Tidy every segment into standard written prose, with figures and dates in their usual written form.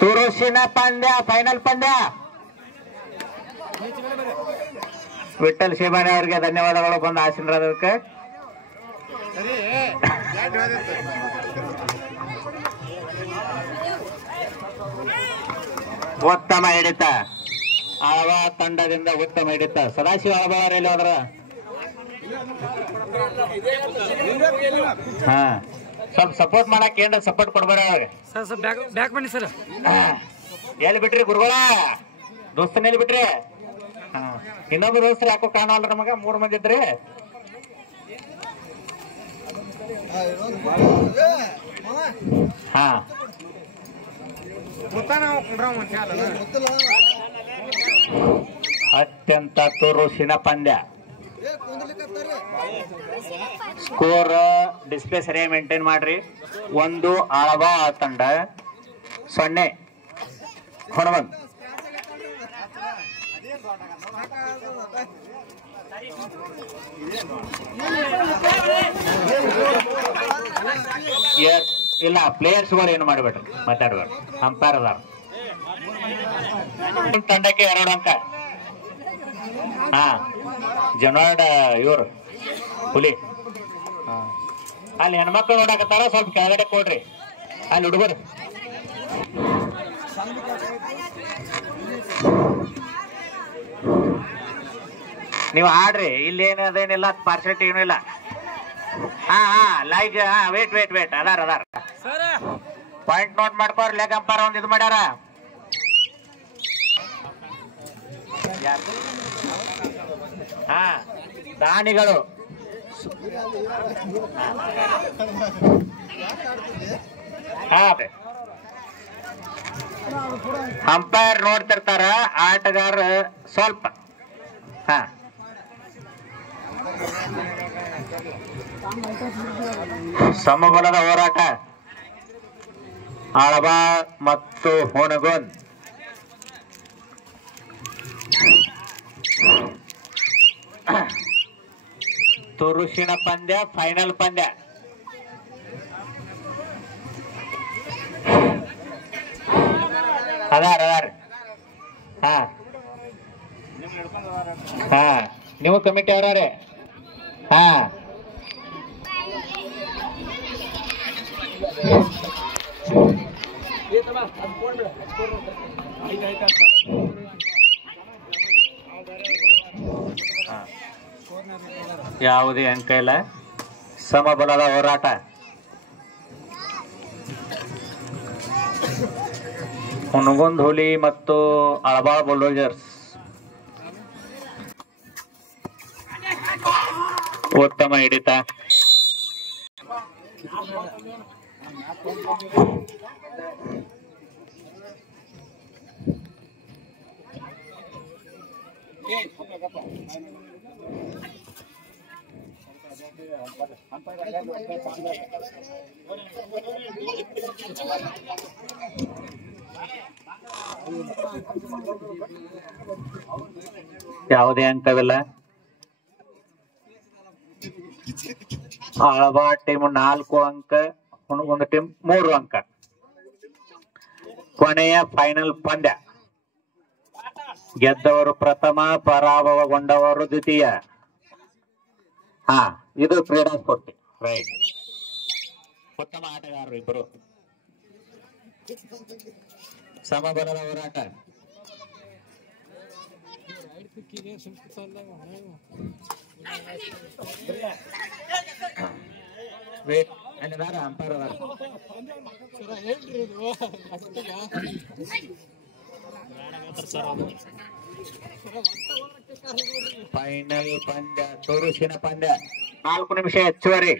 ತುರುಸಿನ ಪಂದ್ಯ ಫೈನಲ್ ಪಂದ್ಯ. ವಿಠಲ್ ಶಿವಾನಿ ಅವರಿಗೆ ಧನ್ಯವಾದಗಳು ಬಂದು ಆಶೀರ್ವಾದಕ್ಕೆ. ಉತ್ತಮ ಹಿಡಿತ ಆಳವ ತಂಡದಿಂದ ಉತ್ತಮ ಹಿಡಿತ. ಸದಾಶಿವ ಆಳಬಾರಲ್ಲಿ ಹೋದ್ರ ಹಾ ಸ್ವಲ್ಪ ಸಪೋರ್ಟ್ ಮಾಡಕ್ ಏನ್ರ ಸಪೋರ್ಟ್ ಕೊಡ್ಬೇಡ ಅವ್ರಿಗೆ. ಬ್ಯಾಕ್ ಬನ್ನಿ ಸರ್. ಎಲ್ಲಿ ಬಿಟ್ರಿ ಗುರುಗಳ ದೋಸ್ತನ ಎಲ್ಲಿ ಬಿಟ್ರಿ? ಇನ್ನೊಬ್ಬ ದೋಸ್ತರು ಯಾಕೋ ಕಾಣವಲ್ರ ನಮಗ. 3 ಮಂದಿ ಇದ್ರಿ. ಹಾ ಅತ್ಯಂತ ತುರುಸಿನ ಪಂದ್ಯ. ಸ್ಕೋರ್ ಡಿಸ್ಪ್ಲೇ ಸರಿಯಾಗಿ ಮೇಂಟೈನ್ ಮಾಡ್ರಿ. 1 ಆಳವ ತಂಡ 0 ಹೊಣವಂತ್. ಇಲ್ಲ ಪ್ಲೇಯರ್ಸ್ಗಳು ಏನು ಮಾಡಬೇಡ್ರಿ, ಮಾತಾಡ್ಬೇಡ್ರಿ. ಅಂಪೈರ್ ಅದಾರ. ತಂಡಕ್ಕೆ 2 ಅಂಕ. ಹಾ ಜನವಾಡ ಇವ್ರು ಹುಲಿ. ಅಲ್ಲಿ ಹೆಣ್ಮಕ್ಳು ನೋಡಕತ್ತಾರ, ಸ್ವಲ್ಪ ಕೆಳಗಡೆ ಕೊಡ್ರಿ. ಅಲ್ಲಿ ಹುಡುಗರು ನೀವು ಆಡ್ರಿ. ಇಲ್ಲಿ ಏನು ಅದೇನಿಲ್ಲ, ಪಾರ್ಸೆಟ್ ಏನೂ ಇಲ್ಲ. ಹಾ ಲೈಕ್ ವೇಟ್ ಅದಾರ ಪಾಯಿಂಟ್ ನೋಟ್ ಮಾಡ್ಕೋರ್. ಲೆಗ್ ಅಂಪೈರ್ ಒಂದ್ ಇದು ಮಾಡ್ಯಾರ. ಹಾ ದಾನಿಗಳು ಅಂಪೈರ್ ನೋಡ್ತಿರ್ತಾರ, ಆಟಗಾರ ಸ್ವಲ್ಪ ಹಾ ಸಮಬಲದ ಹೋರಾಟ. ಆಳವ ಮತ್ತು ಹುಣಗುಂದ್. ತುರುಸಿನ ಪಂದ್ಯ ಫೈನಲ್ ಪಂದ್ಯ. ಅದಾರ ಹಾ ಹಾ ನೀವು ಕಮಿಟಿ ಅವ್ರೆ. ಹಾ ಯಾವುದೇ ಅಂಕ ಇಲ್ಲ. ಸಮಬಲದ ಹೋರಾಟ. ಹುನಗುಂದ್ ಹುಲಿ ಮತ್ತು ಅಳಬಾಳ ಬುಲ್ಡೋಜರ್ಸ್. ಉತ್ತಮ ಹಿಡಿತ. ಯಾವುದೇ ಅಂಕವಿಲ್ಲ. ಆಳವ ಟೀಮ್ 4 ಅಂಕ, ಹುಣಗುಂದ ಟೀಮ್ 3 ಅಂಕ. ಕೊನೆಯ ಫೈನಲ್ ಪಂದ್ಯ. ಗೆದ್ದವರು ಪ್ರಥಮ, ಪರಾಭವಗೊಂಡವರು ದ್ವಿತೀಯ. ಹಾ ಇದು ಕ್ರೀಡಾ ಸ್ಫೂರ್ತಿ. ರೈಟ್. ಉತ್ತಮ ಆಟಗಾರರು ಇಬ್ಬರು. ಸಮಬಲದ ಹೋರಾಟ. ಅಂಪೈರ್ ಫೈನಲ್ ಪಂದ್ಯ, ತುರುಸಿನ ಪಂದ್ಯ. 4 ನಿಮಿಷ ಹೆಚ್ಚುವರಿ.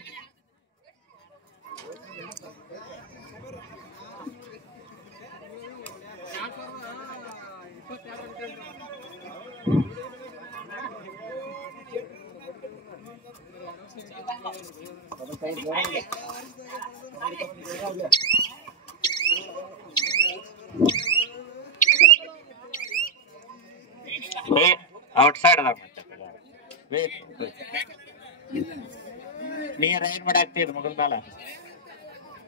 ಔಟ್ಸೈಡ್ ಅದ. ನೀ ರೈನ್ ಮಾಡಾಕ್ತಿದ್ ಮಗಲ್ ಮೇಲ.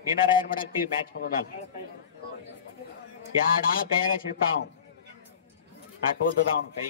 ನೀನಾರ ಏನ್ ಮಾಡಾಕ್ತಿವಿ ಮ್ಯಾಚ್ ಮುಗಿದಾಗ ಯಾಡ ಕೈಯಾಗ ಸಿಗ್ತಾವ ಅಟ್ಟೋದದ ಅವನ ಕೈ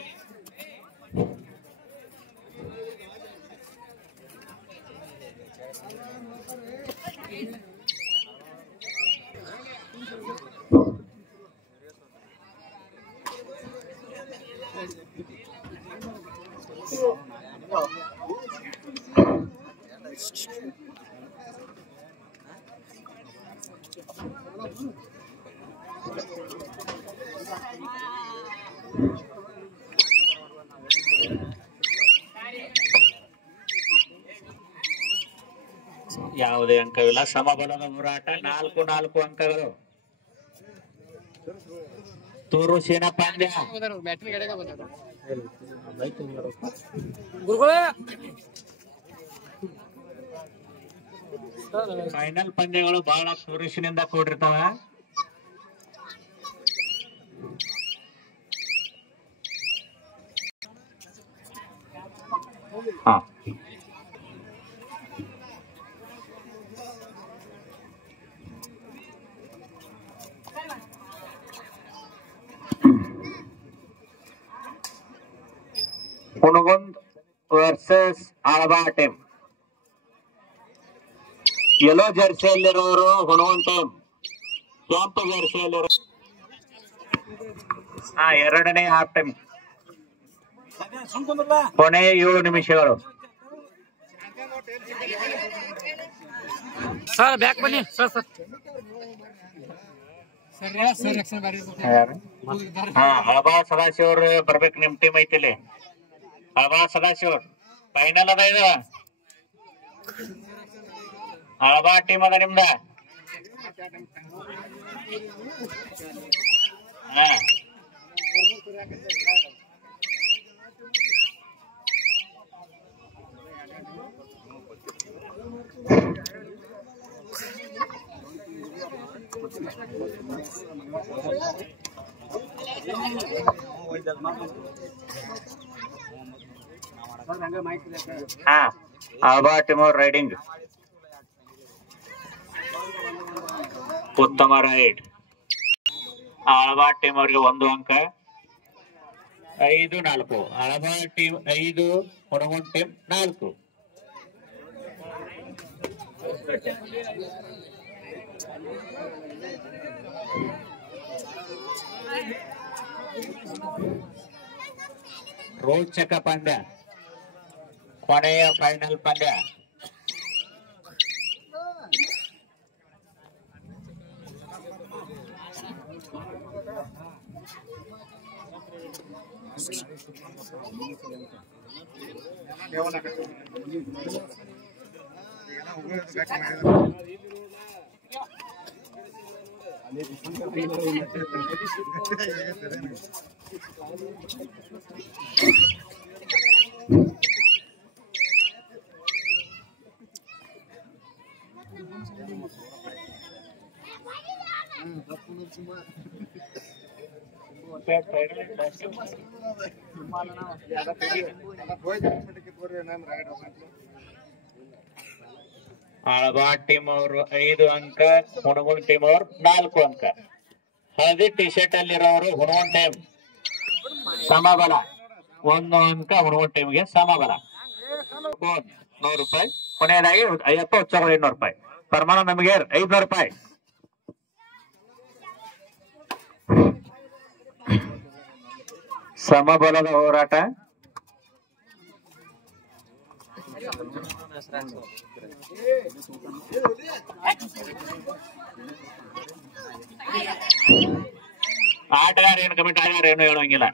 ಯಾವುದೇ ಅಂಕವಿಲ್ಲ ಸಮಬಲದ ಹೋರಾಟ 4-4 ಅಂಕಗಳು ತೂರು ಸೇನಾ ಪಂದ್ಯ ಫೈನಲ್ ಪಂದ್ಯಗಳು ಬಹಳ ಸುರುಷಿನಿಂದ ಕೂಡಿರ್ತಾವ ಹಾ Hungund versus ಆಳಬಾ team yellow ಜರ್ಸಿಯಲ್ಲಿರೋರು Hungund team ಕೆಂಪು ಜರ್ಸಿಯಲ್ಲಿರೋ ಎರಡನೇ ಹಾಫ್ ಟೈಮ್ ಕೊನೆಯ 7 ನಿಮಿಷಗಳು ಸರ್ ಬ್ಯಾಕ್ ಬನ್ನಿ ಸರ್ ಸರ್ ಹಳಬಾ ಸದಾಶಿವ್ರು ಬರ್ಬೇಕು ನಿಮ್ ಟೀಮ್ ಐತಿಲಿ ಹಳಬಾ ಸದಾಶಿವ್ ಫೈನಲ್ ಅದ ಇದು ಹಳಬಾ ಟೀಮ್ ಅದ ನಿಮ್ದ ಹಾ ಆಳ್ಬಾ ಟೀಮ್ ಅವ್ರ ರೈಡಿಂಗ್ ಉತ್ತಮ ರೈಡ್ ಆಳ್ಬಾ ಟೀಮ್ ಅವ್ರಿಗೆ 1 ಅಂಕ 5-4 ಆಳ್ಬಾ ಟೀಮ್ 5 ಹುಣಗುಂದ್ ಟೀಮ್ 4 ರೋಚಕ ಪಂದ್ಯ ಕೊನೆಯ ಫೈನಲ್ ಪಂದ್ಯ ಆಳ್ಬಾ ಟೀಮ್ ಅವರು 5 ಅಂಕ ಹುಣಗುಂದ್ ಟೀಮ್ ಅವರು 4 ಅಂಕ ಹಳದಿ ಟಿ ಶರ್ಟ್ ಅಲ್ಲಿರೋರು ಹುಣಗುಂದ್ ಟೀಮ್ ಸಮಬಲ 1 ಅಂಕ ಹುಣಗುಂದ್ ಟೀಮ್ಗೆ ಸಮಬಲ 100 ರೂಪಾಯಿ ಕೊನೆಯದಾಗಿ 50,200 ರೂಪಾಯಿ ಪ್ರಮಾಣ ನಮಗೆ 500 ರೂಪಾಯಿ ಸಮಬಲದ ಹೋರಾಟ ಆಟಗಾರ ಏನು ಕಮಿಟಿ ಆಟಗಾರ ಏನು ಹೇಳುವಂಗಿಲ್ಲ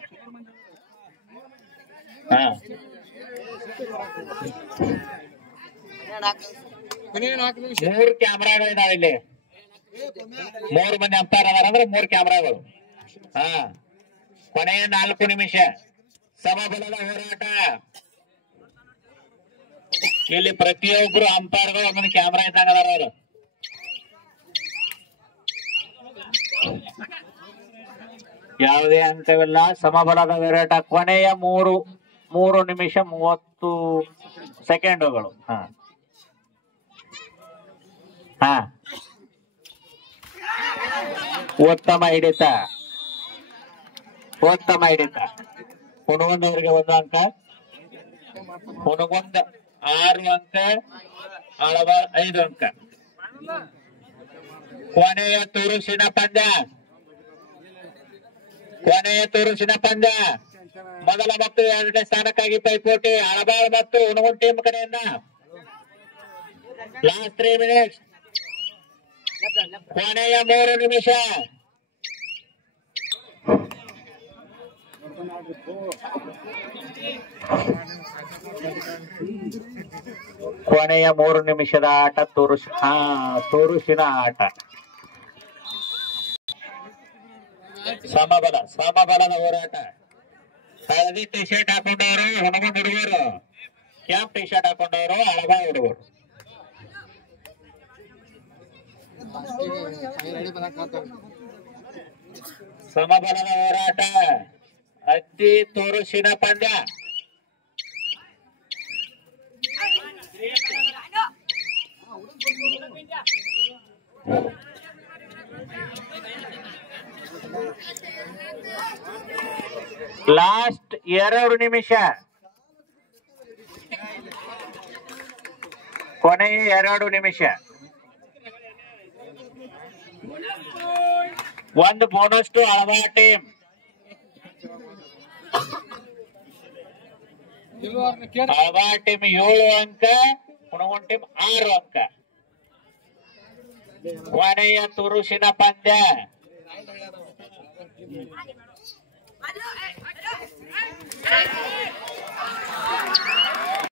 ಮೂರು ಕ್ಯಾಮ್ರಾಗಳಿದಾವೆ ಇಲ್ಲಿ 3 ಮಂದಿ ಅಂಪೈರ್ ಅದಾರ ಅಂದ್ರೆ 3 ಕ್ಯಾಮ್ರಾಗಳು ಕೊನೆಯ 4 ನಿಮಿಷ ಸಮಬಲದ ಹೋರಾಟ ಇಲ್ಲಿ ಪ್ರತಿಯೊಬ್ಬರು ಅಂಪೈರ್ಗಳು ಒಂದೊಂದು ಕ್ಯಾಮ್ರಾ ಇದ್ದಂಗ ಅದಾರ ಅವರು ಯಾವುದೇ ಅಂಕವಿಲ್ಲ ಸಮಬಲದ ಹೋರಾಟ ಕೊನೆಯ 3 ನಿಮಿಷ 30 ಸೆಕೆಂಡುಗಳು ಉತ್ತಮ ಹಿಡಿತ ಹುಣಗುಂದವರಿಗೆ 1 ಅಂಕ. ಹುಣಗುಂದ 6 ಅಂಕ, ಅಳವಾಳ್ 5 ಅಂಕ. ಕೊನೆಯ ತುರುಸಿನ ಪಂದ್ಯ ಮೊದಲ ಮತ್ತು 2ನೇ ಸ್ಥಾನಕ್ಕಾಗಿ ಪೈಪೋಟಿ ಅಳವಾಳ್ ಮತ್ತು ಹುಣಗುಂದ ಟೀಮ್ ಕಡೆಯಿಂದ. ಲಾಸ್ಟ್ 3 ಮಿನಿಟ್ಸ್, ಕೊನೆಯ 3 ನಿಮಿಷ. ಕೊನೆಯ 3 ನಿಮಿಷದ ಆಟ, ತುರುಸಿನ ಆಟ. ಸಮಬಲದ ಹೋರಾಟ. ಹಳದಿ ಟಿ ಶರ್ಟ್ ಹಾಕೊಂಡವರು ಹುಣಗುಂದ ಹುಡುಗರು, ಕ್ಯಾಪ್ ಟಿ ಶರ್ಟ್ ಹಾಕೊಂಡವರು ಅಳವಾಳ್ ಹುಡುಗರು. ಸಮಬಲದ ಹೋರಾಟ, ಅತಿ ತುರುಸಿನ ಪಂದ್ಯ. ಲಾಸ್ಟ್ 2 ನಿಮಿಷ, ಕೊನೆಯ 2 ನಿಮಿಷ. ಒಂದು ಬೋನಸ್ ಟು ಅಳವಾಳ್ ಟೀಮ್. ಅಳವಾಳ್ ಟೀಮ್ 7 ಅಂಕ, ಹುಣಗುಂದ ಟೀಮ್ 6 ಅಂಕ. ಕೊನೆಯ ತುರುಸಿನ ಪಂದ್ಯ.